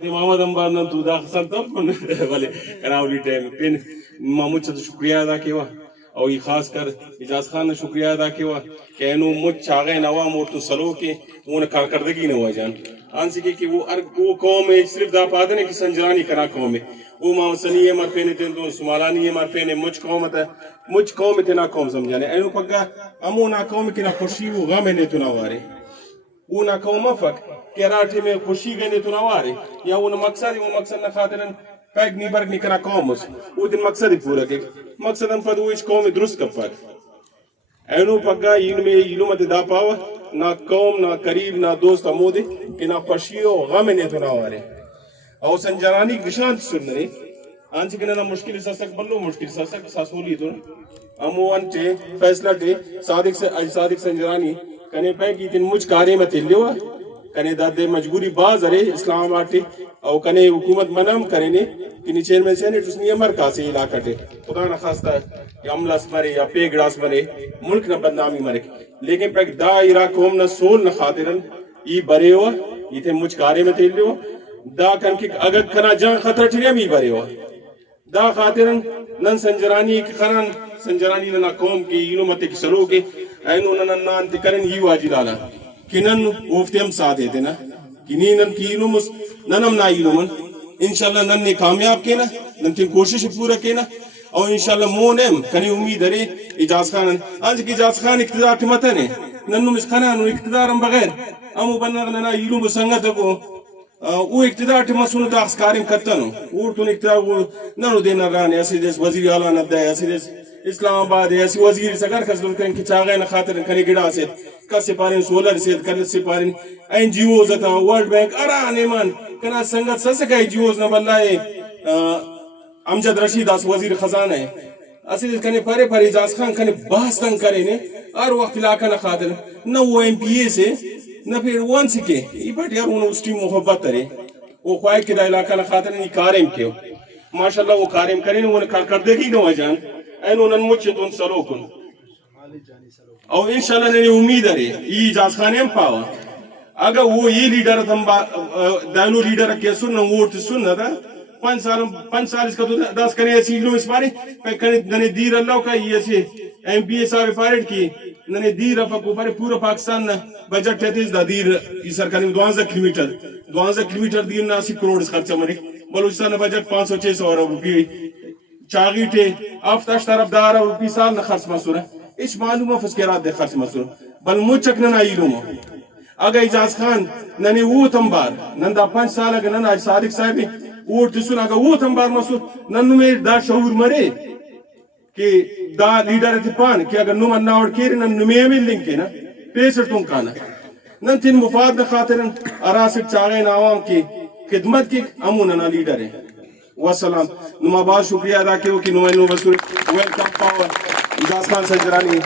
محمد امبارن تو دا خسن تب ولی کناولی ٹائم پین محمود سے شکریہ ادا کیا اور یہ خاص کر اجاز خان نے شکریہ ادا کیا کہ انہوں مجھ چاگئے نوام اور تو سلو کے انہیں کارکردگی نہ ہوا جان آنسی کہ وہ قوم ہے صرف دا پادنے کی سنجرانی کنا قوم ہے وہ محمد سنی ہے مر پینے تین تو سمالانی ہے مر پینے مجھ قوم تینا قوم سمجھانے اینو پگا امو نا قوم کی نا خوشی وہ غم ہے تو نوارے وہ نا قوم افق کہ راٹھے میں خوشی گئے تو نوارے یا وہ مقصد نہ خاطرن پیک نی برگ نی کنا قوم اس وہ دن مقصد ہی پورا کہ مقصد ہم پد وہ اس قوم درست کپ پر اینو پگا اینو مت دا پاوا نا قوم نا قریب نا دوست امودے کہ نا خوشی و غم نے تو نوارے او سنجرانی گشانت سننے آنچہ کننا مشکل ساسک بلو مشکل ساسک ساسولی تو امو انٹے فیصلہ ٹے صادق سنجرانی کنے پہ کی تن مجھ کارے میں تلیوا کنے دادے مجبوری باز ارے اسلام آباد ٹے او کنے حکومت منام کرنے کنی چیئرمین سینٹ اس نے امر کاسی علاقہ ٹے خدا نہ خواستہ کہ عملہ مرے یا پیگڑاس مرے ملک نہ بدنامی مرے لیکن پہ دائرہ قوم نہ سول نہ خاطرن ای برے ہوا یہ تھے مجھ کارے میں تلیوا دا کن کی اگر کنا جان خطر چلیا می برے ہوا دا خاطرن نن سنجرانی خنان سنجرانی ننا قوم کی اینو متے کی سلو کے اینو نن نان تے کرن ہی واجی لالا کنن وفتے ہم ساتھ دیتے نا کنی نن کی اینو مس ننم نا اینو من انشاءاللہ نن نے کامیاب کے نا نن تے کوشش پورا کے نا اور انشاءاللہ مونم کنی امید ہے اجاز خان آج کی اجاز خان اقتدار ٹمتا نے ننو مس خنان اقتدارم بغیر امو بننا ننا اینو مسنگت کو وہ اقتدار ٹھما سنو دا اخسکاریم کرتا نو اوڑتون اقتدار وہ ننو دینا رانے ایسی دیس وزیر اعلیٰ ندہ ہے ایسی دیس اسلام آباد ہے ایسی وزیر سکر خسلو کرن کی چاگئے نخاطر کنے گڑا سید کس سپارین سولر سید کس سپارین این جیوز اتا ورلڈ بینک ارانے من کنا سنگت سسکا جیوز نباللہ امجد رشید اس وزیر خزانہ ہے ایسی دیس کنے پارے پارے اجاز خان کنے بحث تنگ کرے نے اور وقت علاقہ نخاطر نہ وہ ایم پی اے سے نہ پھر وان سکے یہ بٹ یار انہوں اس ٹیم محبت کرے وہ خواہی کہ دا علاقہ نہ خاطر نہیں کاریم کیو ماشاءاللہ وہ کاریم کریں وہ کار کردگی نہ جان اینو نن مجھ تون سلو کن اور انشاءاللہ نے امید ہے یہ اجاز خانے ہم پاوا اگر وہ یہ لیڈر ہم دائنو لیڈر کے سننا ووٹ سننا تھا 5 سال اس کا تو 10 کنے ایسی لوگ اس بارے کنے ننے دیر اللہ کا یہ ایسے ایم پی اے صاحب فارڈ کی ننے دیر افق اوپر پورا پاکستان بجٹ تیز دا دیر یہ سرکاری 12 کلومیٹر دیر نا 80 کروڑ اس خرچہ مرے بلوچستان بجٹ 500-600 ارب روپی چاگی ٹے آفتاش طرف دا ارب روپی سال نہ خرچ مسورہ اس معلوم ہے فسکرات دے خرچ مسورہ بل مچک ننا ایلومو اگر اجاز خان ننے وہ تنبار نن دا 5 سال اگر نن آج صادق صاحب ووٹ تسون اگر وہ تنبار مسور ننو میں دا شعور مرے کہ دا لیڈر تے پان کہ اگر نمن ناوڑ کیرے نن نمے میں لنکے نا پیسر تون کانا نن تین مفاد خاطرن اراسک چاغین عوام کی خدمت کی اموننا لیڈر ہے والسلام نما بہت شکریہ ادا کیو کہ نمائنو بسور ویلکم پاور اجاز خان سنجرانی